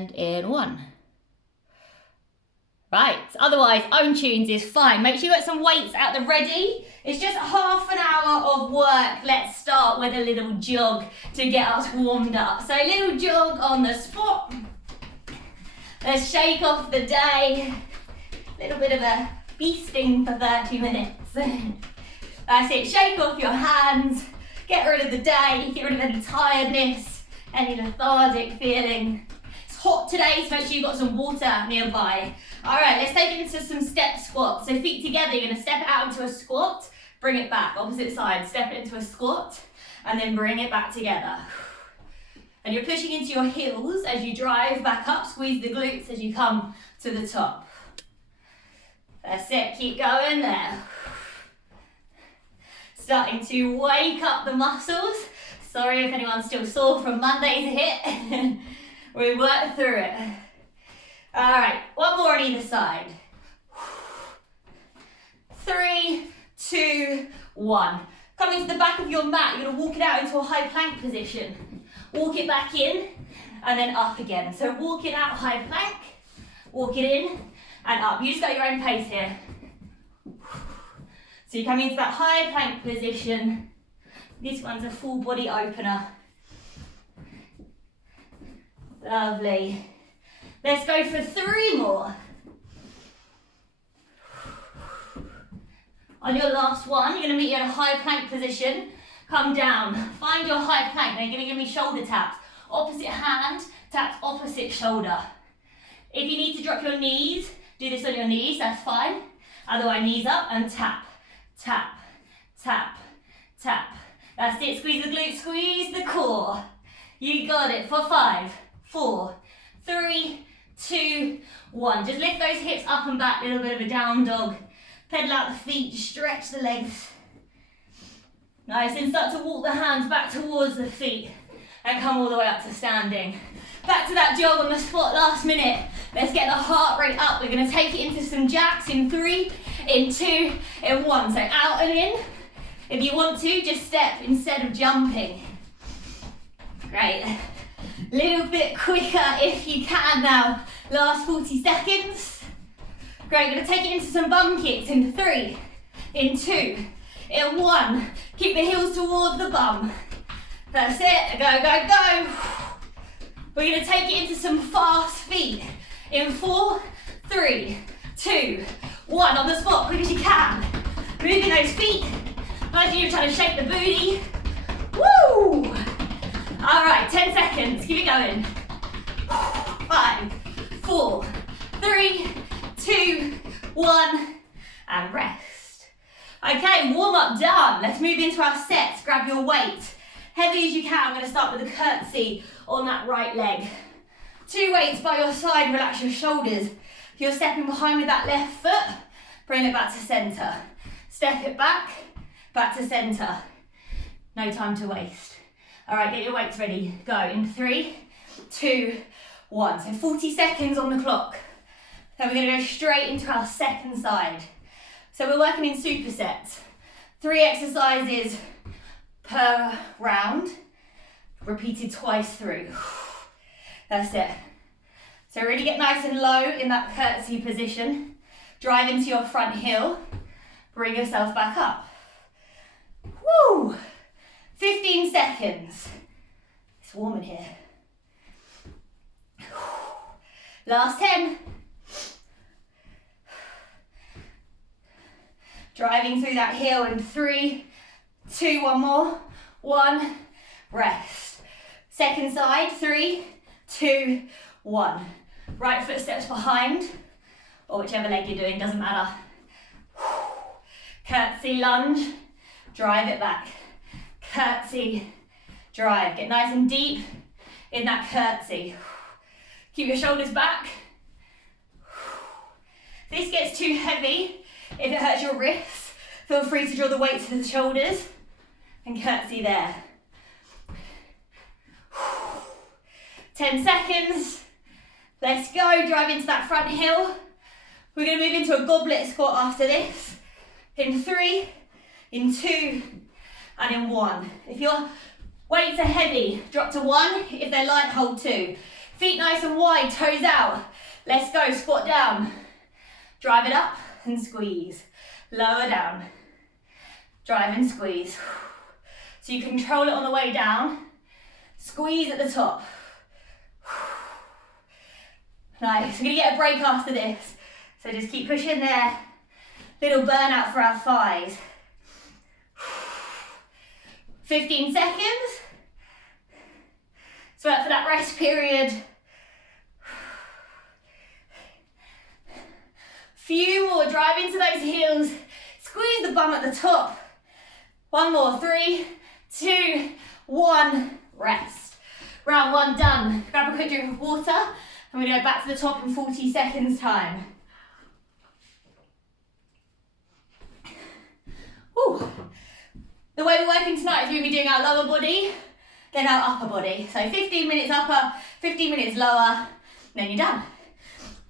and in 1. Right, otherwise own tunes is fine. Make sure you got some weights at the ready. It's just half an hour of work. Let's start with a little jog to get us warmed up. So a little jog on the spot. Let's shake off the day. A little bit of a feasting for 30 minutes. That's it, shake off your hands. Get rid of the day, get rid of any tiredness, any lethargic feeling. It's hot today, so make sure you've got some water nearby. All right, let's take it into some step squats. So feet together, you're gonna step it out into a squat, bring it back, opposite side, step it into a squat, and then bring it back together. And you're pushing into your heels as you drive back up, squeeze the glutes as you come to the top. That's it, keep going there. Starting to wake up the muscles. Sorry if anyone's still sore from Monday's hit. We work through it. All right, one more on either side. 3, 2, 1. Coming to the back of your mat, you're gonna walk it out into a high plank position. Walk it back in, and then up again. So walk it out, high plank, walk it in, and up. You just got your own pace here. So you come into that high plank position. This one's a full body opener. Lovely. Let's go for 3 more. On your last one, you're gonna meet you in a high plank position. Come down, find your high plank. Now you're gonna give me shoulder taps. Opposite hand, taps opposite shoulder. If you need to drop your knees, do this on your knees, that's fine. Otherwise, knees up and tap. Tap, tap, tap. That's it, squeeze the glutes, squeeze the core. You got it for 5, 4, 3, 2, 1. Just lift those hips up and back, a little bit of a down dog. Pedal out the feet, stretch the legs. Nice, and start to walk the hands back towards the feet and come all the way up to standing. Back to that jog on the spot last minute. Let's get the heart rate up. We're gonna take it into some jacks in 3, in 2, in 1. So out and in. If you want to, just step instead of jumping. Great. Little bit quicker if you can now. Last 40 seconds. Great, we're gonna take it into some bum kicks in 3, in 2, in 1. Keep the heels towards the bum. That's it, go, go, go. We're gonna take it into some fast feet in 4, 3, 2, 1. On the spot, quick as you can. Moving those feet. Imagine you're trying to shake the booty. Woo! All right, 10 seconds, keep it going. 5, 4, 3, 2, 1, and rest. Okay, warm up done. Let's move into our sets. Grab your weight. Heavy as you can. I'm gonna start with a curtsy on that right leg. 2 weights by your side, relax your shoulders. If you're stepping behind with that left foot, bring it back to center. Step it back, back to center. No time to waste. All right, get your weights ready. Go in 3, 2, 1. So 40 seconds on the clock. Then we're gonna go straight into our second side. So we're working in supersets. 3 exercises per round, repeated twice through. That's it. So really get nice and low in that curtsy position. Drive into your front heel. Bring yourself back up. Woo! 15 seconds. It's warm in here. Last 10. Driving through that heel in 3, 2, 1 more. 1, rest. Second side, 3, 2, 1. Right foot steps behind, or whichever leg you're doing, doesn't matter. Curtsy lunge, drive it back. Curtsy, drive. Get nice and deep in that curtsy. Keep your shoulders back. If this gets too heavy, if it hurts your wrists, feel free to draw the weight to the shoulders and curtsy there. 10 seconds. Let's go, drive into that front heel. We're gonna move into a goblet squat after this. In 3, in 2, and in 1. If your weights are heavy, drop to 1. If they're light, hold 2. Feet nice and wide, toes out. Let's go, squat down. Drive it up and squeeze. Lower down. Drive and squeeze. So you control it on the way down. Squeeze at the top. Nice, we're gonna get a break after this. So just keep pushing there. Little burnout for our thighs. 15 seconds. So out for that rest period. Few more, drive into those heels. Squeeze the bum at the top. One more, 3, 2, 1, rest. Round 1 done. Grab a quick drink of water. I'm gonna go back to the top in 40 seconds time. Whew. The way we're working tonight is we're gonna be doing our lower body, then our upper body. So 15 minutes upper, 15 minutes lower, then you're done.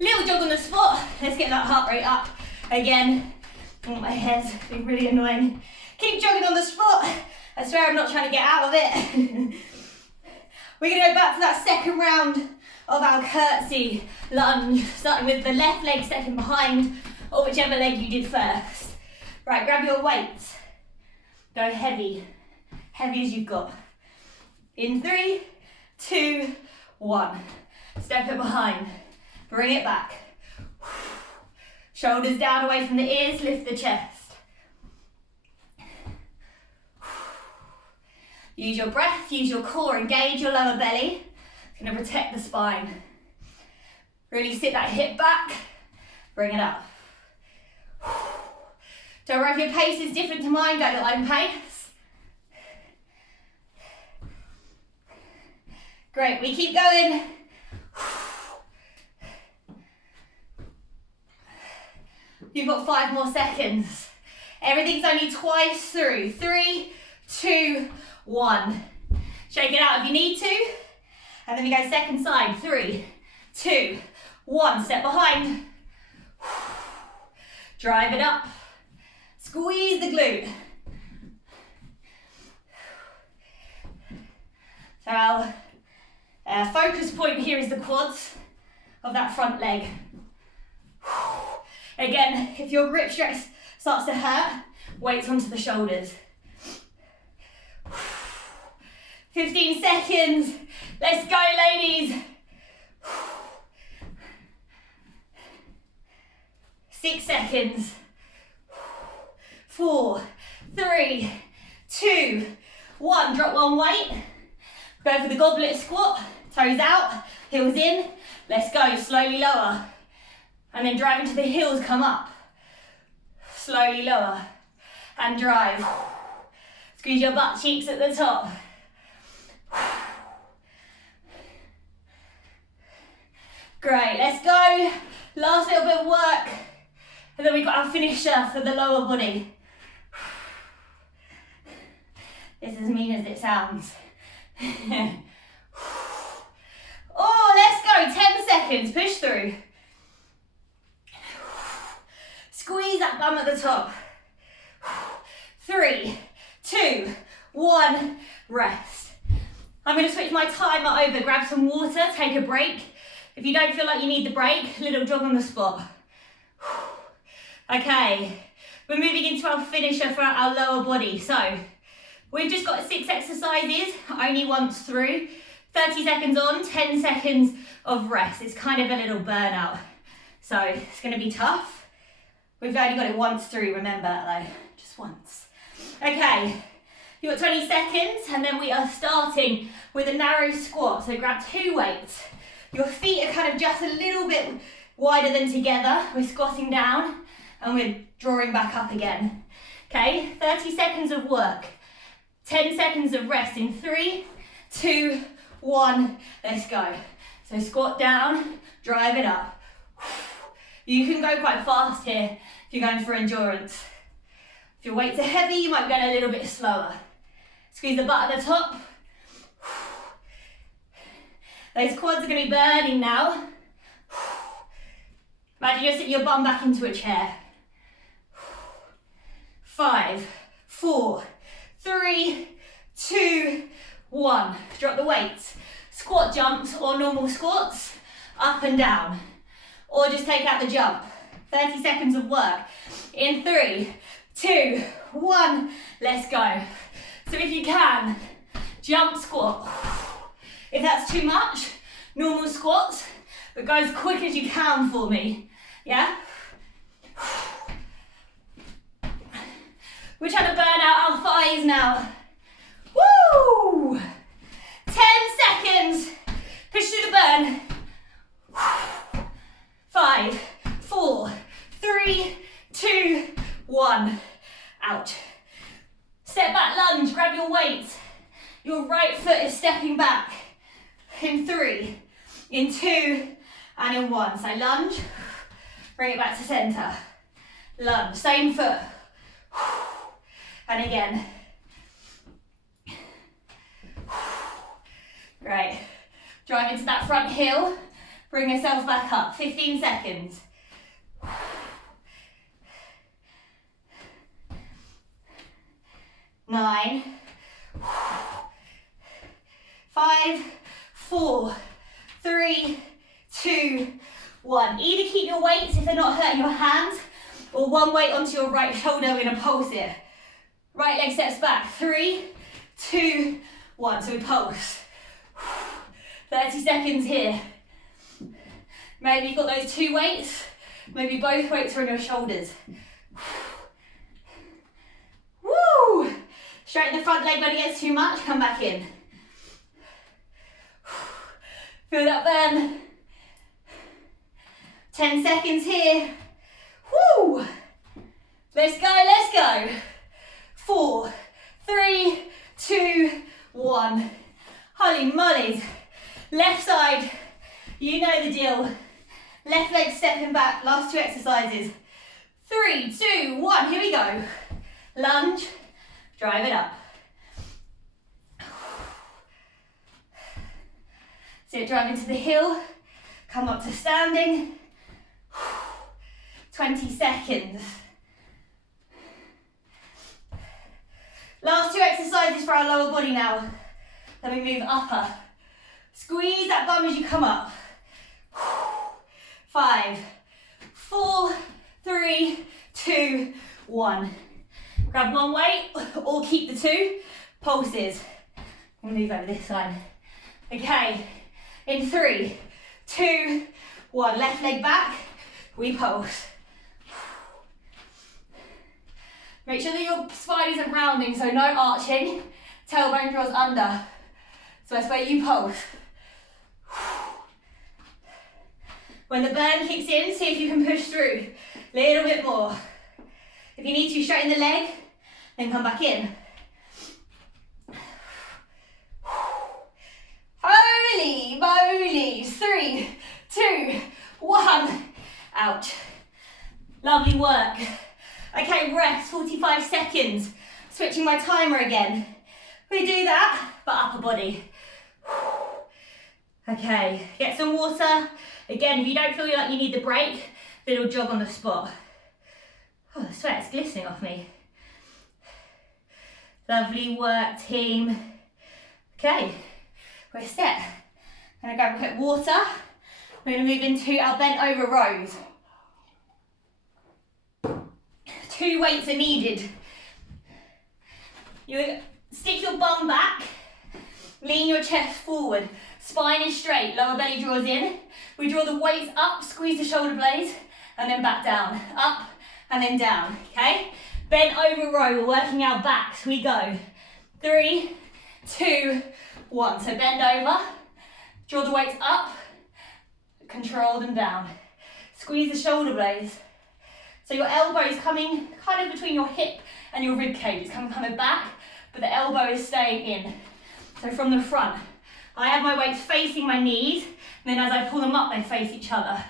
Little jog on the spot. Let's get that heart rate up again. Oh, my hair's been really annoying. Keep jogging on the spot. I swear I'm not trying to get out of it. We're gonna go back to that second round of our curtsy lunge, starting with the left leg stepping behind, or whichever leg you did first. Right, grab your weights. Go heavy, heavy as you've got. In 3, 2, 1. Step it behind, bring it back. Shoulders down away from the ears, lift the chest. Use your breath, use your core, engage your lower belly. It's going to protect the spine. Really sit that hip back, bring it up. Don't worry if your pace is different to mine, go at your own pace. Great, we keep going. You've got 5 more seconds. Everything's only twice through. 3, 2, 1. Shake it out if you need to. And then we go second side. 3, 2, 1. Step behind. Drive it up. Squeeze the glute. So our focus point here is the quads of that front leg. Again, if your grip stretch starts to hurt, weights onto the shoulders. 15 seconds. Let's go, ladies. 6 seconds. 4, 3, 2, 1. Drop one weight. Go for the goblet squat. Toes out, heels in. Let's go, slowly lower. And then drive into the heels, come up. Slowly lower. And drive. Squeeze your butt cheeks at the top. Great, let's go. Last little bit of work. And then we've got our finisher for the lower body. It's as mean as it sounds. Oh, let's go, 10 seconds, push through. Squeeze that bum at the top. 3, 2, 1, rest. I'm going to switch my timer over, grab some water, take a break. If you don't feel like you need the break, little jog on the spot. Okay, we're moving into our finisher for our lower body. So we've just got 6 exercises, only once through. 30 seconds on, 10 seconds of rest. It's kind of a little burnout. So it's going to be tough. We've only got it once through, remember, though, just once. Okay, you've got 20 seconds, and then we are starting with a narrow squat. So grab 2 weights. Your feet are kind of just a little bit wider than together. We're squatting down, and we're drawing back up again. Okay, 30 seconds of work. 10 seconds of rest in 3, 2, 1, let's go. So squat down, drive it up. You can go quite fast here if you're going for endurance. If your weights are heavy, you might go a little bit slower. Squeeze the butt at the top. Those quads are going to be burning now. Imagine you're sitting your bum back into a chair. 5, 4, 3, 2, 1. Drop the weights. squat jumps or normal squats, up and down. Or just take out the jump. 30 seconds of work. In 3, 2, 1, let's go. So if you can, jump squat. If that's too much, normal squats, but go as quick as you can for me. Yeah? We're trying to burn out our thighs now. Woo! 10 seconds. Push through the burn. 5, 4, 3, 2, 1. Out. Step back lunge, grab your weight. Your right foot is stepping back. In 3, in 2, and in 1. So lunge, bring it back to center. Lunge, same foot. And again. Great. Drive into that front heel. Bring yourself back up. 15 seconds. 9, 5, 4, 3, 2, 1. Either keep your weights if they're not hurting your hands, or one weight onto your right shoulder. We're going to pulse it. Right leg steps back. 3, 2, 1. So we pulse. 30 seconds here. Maybe you've got those 2 weights. Maybe both weights are on your shoulders. Woo! Straighten the front leg when it gets too much. Come back in. Feel that burn. 10 seconds here. Woo! Let's go, let's go. 4, 3, 2, 1. Holy mollies. Left side, you know the deal. Left leg stepping back, last 2 exercises. 3, 2, 1, here we go. Lunge, drive it up. So drive into the heel, come up to standing. 20 seconds. Last 2 exercises for our lower body now. Then we move upper. Squeeze that bum as you come up. 5, 4, 3, 2, 1. Grab one weight or keep the 2. Pulses. I'm gonna move over this side. Okay, in 3, 2, 1. Left leg back, we pulse. Make sure that your spine isn't rounding, so no arching. Tailbone draws under. So that's where you pulse. When the burn kicks in, see if you can push through. A little bit more. If you need to straighten the leg, then come back in. Holy moly. 3, 2, 1. Out. Lovely work. Okay, rest, 45 seconds. Switching my timer again. We do that, but upper body. Okay, get some water. Again, if you don't feel like you need the break, little jog on the spot. Oh, the sweat's glistening off me. Lovely work, team. Okay, we're set. I'm gonna grab a quick water. We're gonna move into our bent over rows. 2 weights are needed. You stick your bum back, lean your chest forward, spine is straight, lower belly draws in. We draw the weights up, squeeze the shoulder blades, and then back down. Up and then down, okay? Bent over row, we're working our backs. We go. 3, 2, 1. So bend over, draw the weights up, control them down. Squeeze the shoulder blades. So your elbow is coming kind of between your hip and your rib cage. It's coming back, but the elbow is staying in. So from the front, I have my weights facing my knees, and then as I pull them up, they face each other.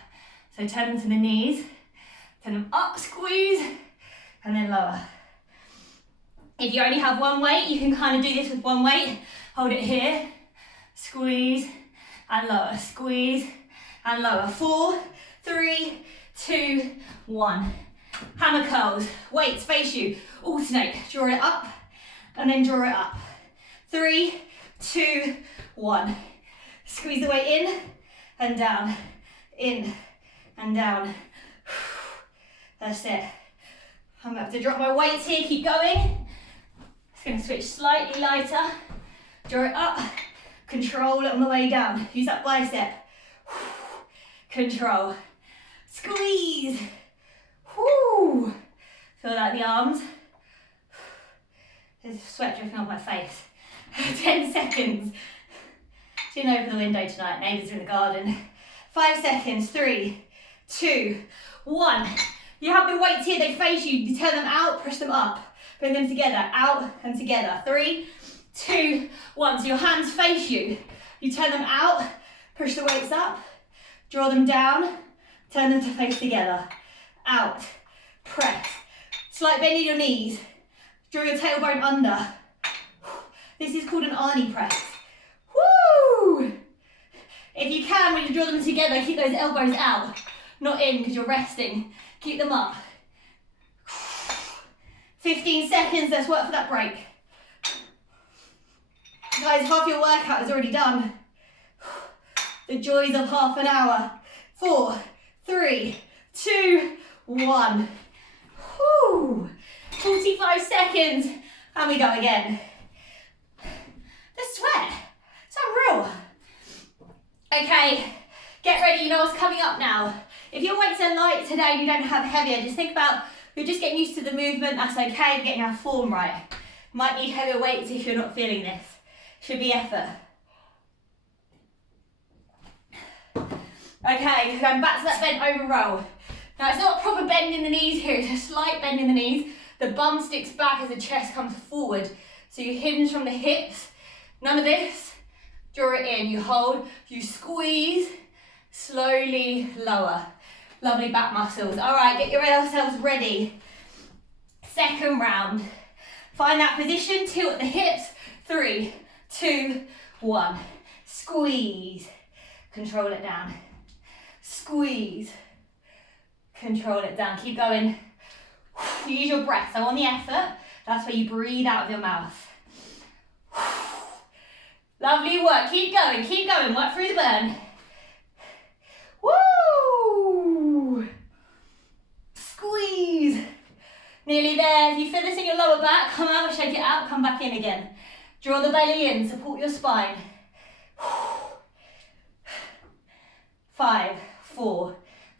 So turn them to the knees, turn them up, squeeze, and then lower. If you only have one weight, you can kind of do this with one weight. Hold it here, squeeze, and lower, squeeze, and lower. 4, 3, 2, 1. Hammer curls, weights face you, alternate, draw it up, and then draw it up. 3, 2, 1. Squeeze the weight in and down, in and down. That's it. I'm about to drop my weights here, keep going. It's going to switch slightly lighter. Draw it up, control it on the way down. Use that bicep. Control. Squeeze. Woo. Feel like the arms. There's sweat dripping off my face. 10 seconds. Chin over the window tonight, neighbours are in the garden. 5 seconds, 3, 2, 1. You have your weights here, they face you. You turn them out, push them up. Bring them together, out and together. 3, 2, 1. So your hands face you. You turn them out, push the weights up, draw them down, turn them to face together. Out, press. Slight bend in your knees. Draw your tailbone under. This is called an Arnie press. Woo! If you can, when you draw them together, keep those elbows out, not in because you're resting. Keep them up. 15 seconds, let's work for that break. Guys, half your workout is already done. The joys of half an hour. 4, 3, 2, 1. Woo! 45 seconds, and we go again. The sweat, it's unreal. Okay, get ready, you know what's coming up now. If your weights are light today and you don't have heavier, just think about, you're just getting used to the movement, that's okay, you're getting our form right. Might need heavier weights if you're not feeling this. Should be effort. Okay, going back to that bent over roll. Now it's not a proper bend in the knees here, it's a slight bend in the knees. The bum sticks back as the chest comes forward. So you hinge from the hips. None of this. Draw it in, you hold, you squeeze, slowly lower. Lovely back muscles. All right, get yourselves ready. Second round. Find that position, tilt the hips. 3, 2, 1. Squeeze. Control it down. Squeeze. Control it down. Keep going. Use your breath. So on the effort, that's where you breathe out of your mouth. Lovely work. Keep going. Keep going. Work through the burn. Woo! Squeeze. Nearly there. If you feel this in your lower back, come out, shake it out, come back in again. Draw the belly in, support your spine. 5, 4,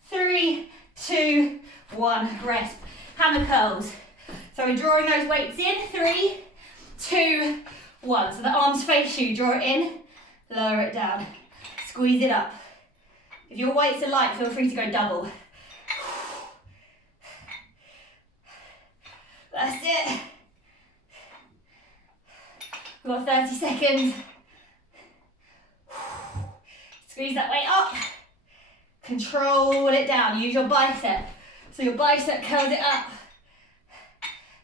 3, 2, 1. Rest. Hammer curls. So we're drawing those weights in. 3, 2, 1. So the arms face you. Draw it in, lower it down. Squeeze it up. If your weights are light, feel free to go double. That's it. We've got 30 seconds. Squeeze that weight up. Control it down. Use your bicep. So your bicep curls it up.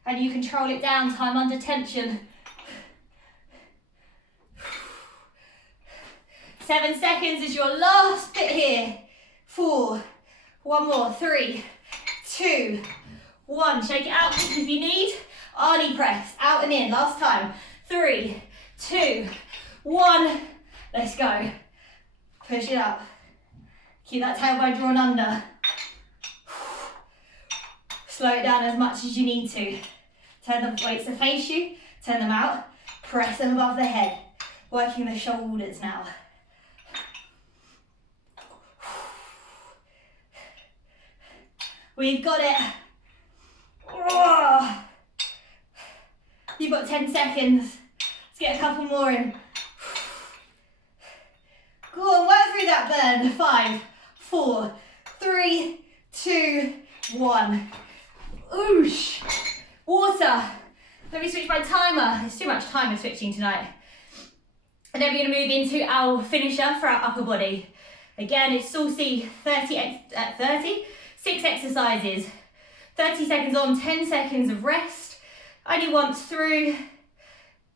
And you control it down, time under tension. 7 seconds is your last bit here. 4, 1 more, 3, 2, 1. Shake it out if you need. Arnie press, out and in, last time. 3, 2, 1. Let's go. Push it up. Keep that tailbone drawn under. Slow it down as much as you need to. Turn the weights to face you, turn them out, press them above the head. Working the shoulders now. We've got it. Oh. You've got 10 seconds. Let's get a couple more in. Go on, work through that burn. 5, 4, 3, 2, 1. Oosh. Water. Let me switch my timer. There's too much timer switching tonight. And then we're going to move into our finisher for our upper body. Again, it's saucy 6 exercises. 30 seconds on, 10 seconds of rest. Only once through.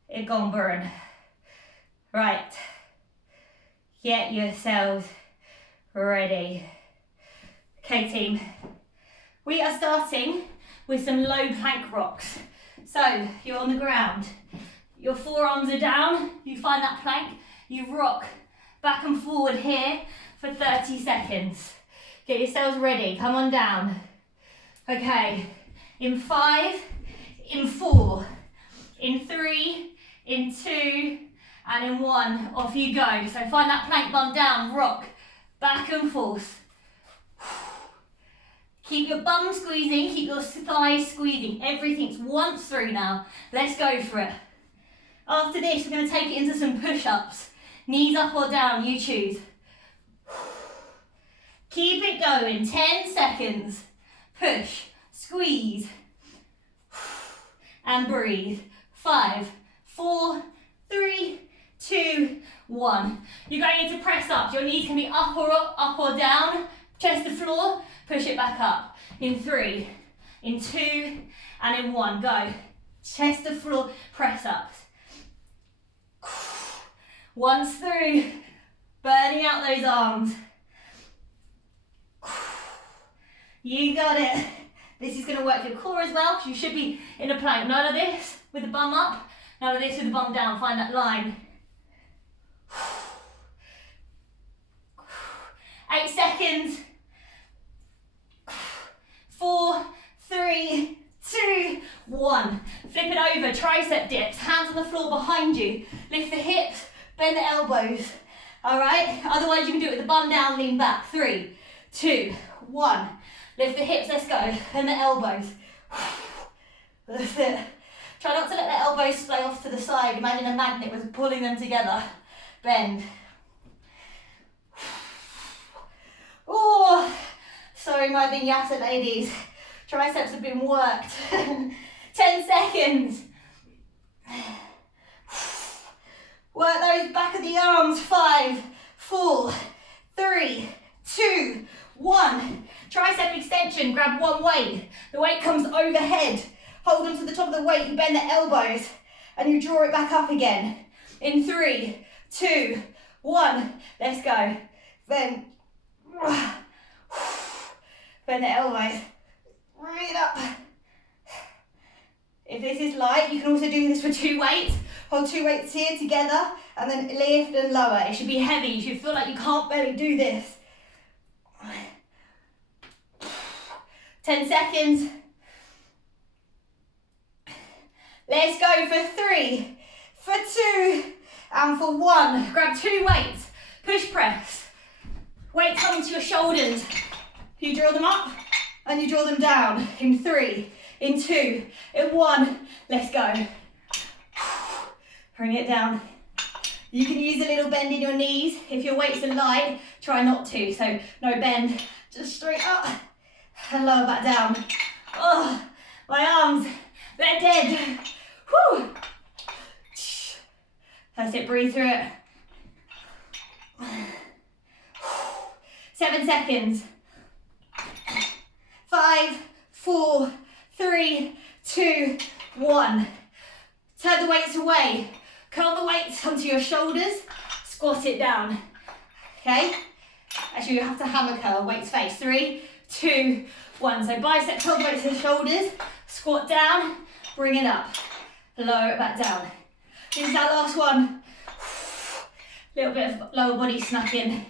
It gone burn. Right. Get yourselves ready. Okay, team. We are starting with some low plank rocks. So you're on the ground. Your forearms are down. You find that plank. You rock back and forward here for 30 seconds. Get yourselves ready, come on down. Okay, in 5, in 4, in 3, in 2, and in 1, off you go. So find that plank bum down, rock, back and forth. Keep your bum squeezing, keep your thighs squeezing. Everything's once through now. Let's go for it. After this, we're going to take it into some push-ups. Knees up or down, you choose. Keep it going, 10 seconds. Push, squeeze, and breathe. 5, 4, 3, 2, 1. You're going into press ups. Your knees can be up or down. Chest to floor, push it back up. In 3, in 2, and in 1. Go. Chest to floor, press ups. Once through, burning out those arms. You got it. This is going to work your core as well, because you should be in a plank. None of this with the bum up, none of this with the bum down. Find that line. 8 seconds. 4, 3, 2, 1. Flip it over, tricep dips, hands on the floor behind you. Lift the hips, bend the elbows. All right? Otherwise you can do it with the bum down, lean back. 3, 2, 1. Lift the hips, let's go. Bend the elbows. That's it. Try not to let the elbows splay off to the side. Imagine a magnet was pulling them together. Bend. Oh, sorry my vinyasa ladies. Triceps have been worked. 10 seconds. Work those back of the arms. 5, 4, 3, 2, 1. Tricep extension, grab one weight. The weight comes overhead. Hold on to the top of the weight, you bend the elbows and you draw it back up again. In 3, 2, 1, let's go. Bend. Bend the elbows. Bring it up. If this is light, you can also do this for 2 weights. Hold 2 weights here together and then lift and lower. It should be heavy. You should feel like you can't barely do this. 10 seconds. Let's go for 3, for 2, and for 1. Grab 2 weights. Push press. Weight coming to your shoulders. You draw them up and you draw them down. In 3, in 2, in 1. Let's go. Bring it down. You can use a little bend in your knees. If your weights are light, try not to. So no bend, just straight up and lower back down. Oh, my arms, they're dead. Whew. That's it, breathe through it. 7 seconds. 5, 4, 3, 2, 1. Turn the weights away. Curl the weights onto your shoulders. Squat it down. Okay? Actually, you have to hammer curl, weights face. 3, 2, 1. So bicep curl weights to the shoulders. Squat down. Bring it up. Lower it back down. This is our last one. Little bit of lower body snuck in.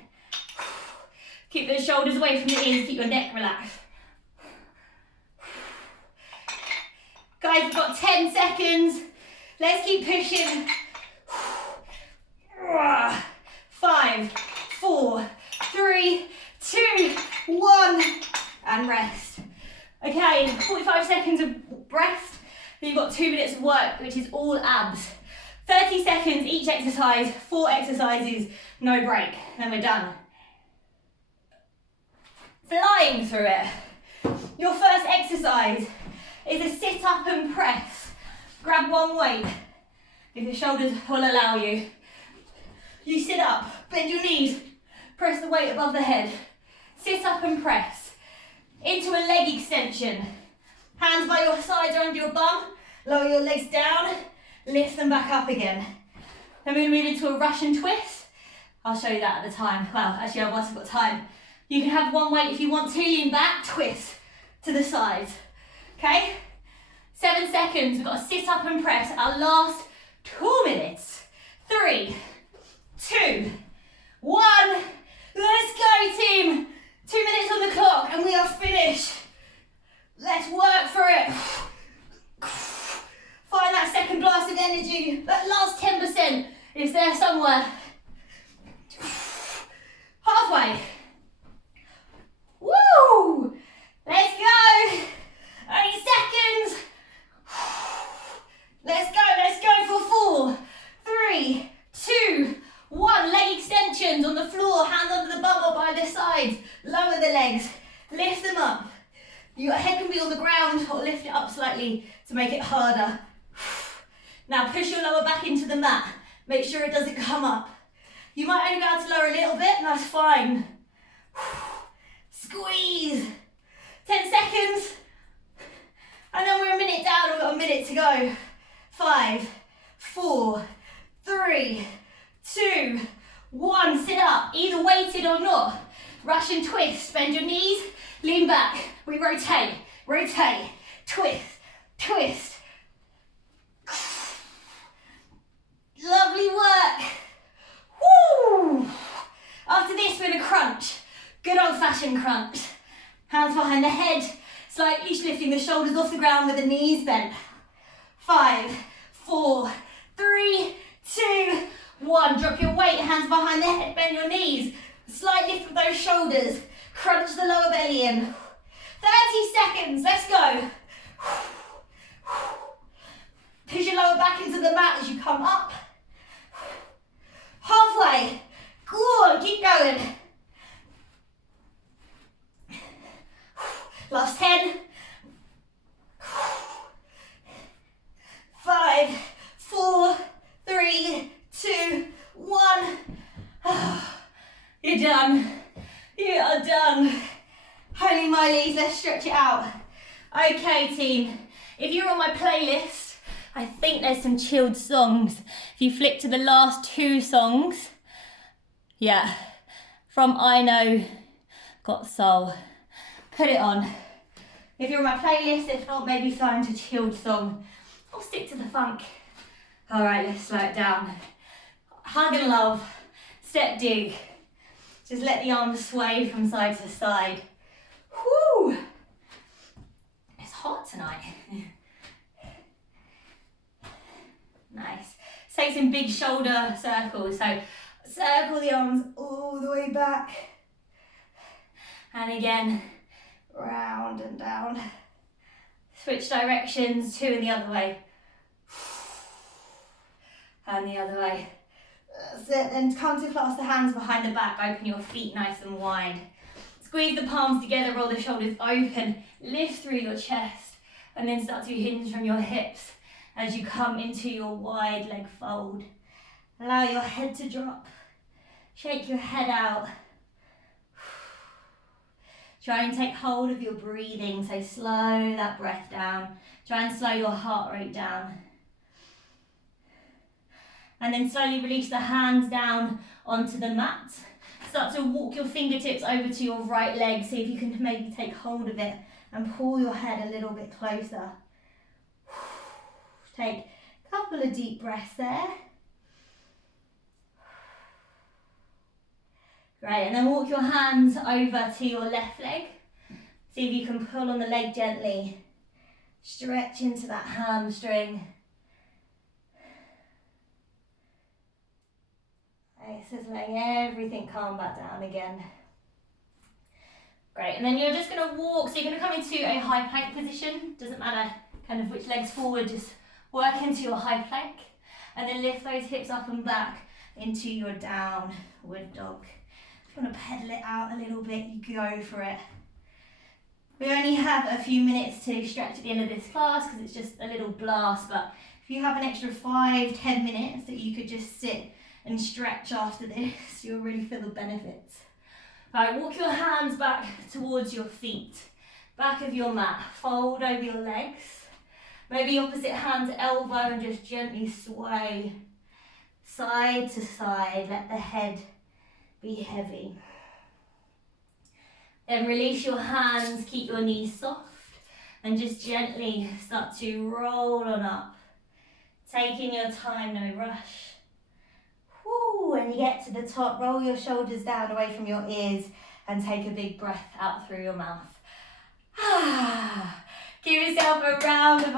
Keep those shoulders away from the ears. Keep your neck relaxed. Guys, we've got 10 seconds. Let's keep pushing. 5, 4, 3, 2, 1, and rest. Okay, 45 seconds of rest. Then you've got 2 minutes of work, which is all abs. 30 seconds each exercise, 4 exercises, no break. Then we're done. Flying through it. Your first exercise is a sit up and press. Grab one weight, if your shoulders will allow you. You sit up, bend your knees, press the weight above the head. Sit up and press. Into a leg extension. Hands by your sides or under your bum. Lower your legs down, lift them back up again. Then we're going to move into a Russian twist. I'll show you that at the time. Well, actually, once I've got time. You can have one weight if you want to, lean back, twist to the sides. Okay? 7 seconds, we've got to sit up and press. Our last 2 minutes. 3, 2, 1. Let's go, team. 2 minutes on the clock and we are finished. Let's work for it. Find that second blast of energy. That last 10% is there somewhere. Halfway. Woo! Let's go. 8 seconds. Let's go for 4, 3, 2, 1. Leg extensions on the floor, hands under the bum or by the sides. Lower the legs, lift them up. Your head can be on the ground or lift it up slightly to make it harder. Now push your lower back into the mat. Make sure it doesn't come up. You might only be able to lower a little bit, and that's fine. Squeeze. 10 seconds. And then we're a minute down, we've got a minute to go. 5, 4, 3, 2, 1. Sit up, either weighted or not. Russian twist, bend your knees, lean back. We rotate, rotate, twist, twist. Lovely work. Woo! After this, we're gonna crunch. Good old fashioned crunch. Hands behind the head, slightly lifting the shoulders off the ground with the knees bent. 5, 4, 3, 2, 1. Drop your weight, hands behind the head, bend your knees. Slight lift with those shoulders. Crunch the lower belly in. 30 seconds, let's go. Push your lower back into the mat as you come up. Halfway. Go on, keep going. Last 10. 5, 4, 3, 2, 1. You're done. You are done. Holy moly, let's stretch it out. Okay, team. If you're on my playlist, I think there's some chilled songs. If you flick to the last 2 songs, yeah, from I Know Got Soul. Put it on. If you're on my playlist, if not, maybe find a chilled song. I'll stick to the funk. All right, let's slow it down. Hug and love, step dig. Just let the arms sway from side to side. Whoo! It's hot tonight. Nice. Take some big shoulder circles. So circle the arms all the way back. And again, round and down. Switch directions, 2 and the other way. And the other way. That's it. Then come to clasp the hands behind the back. Open your feet nice and wide. Squeeze the palms together, roll the shoulders open. Lift through your chest. And then start to hinge from your hips as you come into your wide leg fold. Allow your head to drop. Shake your head out. Try and take hold of your breathing, so slow that breath down. Try and slow your heart rate down. And then slowly release the hands down onto the mat. Start to walk your fingertips over to your right leg. See if you can maybe take hold of it and pull your head a little bit closer. Take a couple of deep breaths there. Great, and then walk your hands over to your left leg. See if you can pull on the leg gently. Stretch into that hamstring. Nice, just letting everything calm back down again. Great, and then you're just going to walk, so you're going to come into a high plank position. Doesn't matter kind of which leg's forward, just work into your high plank. And then lift those hips up and back into your downward dog. If you want to pedal it out a little bit, you go for it. We only have a few minutes to stretch at the end of this class because it's just a little blast, but if you have an extra 5-10 minutes that you could just sit and stretch after this, you'll really feel the benefits. Right, walk your hands back towards your feet, back of your mat, fold over your legs, maybe opposite hand to elbow and just gently sway side to side, let the head be heavy. Then release your hands, keep your knees soft and just gently start to roll on up. Taking your time, no rush. Woo, and When you get to the top, roll your shoulders down away from your ears and take a big breath out through your mouth. Give yourself a round of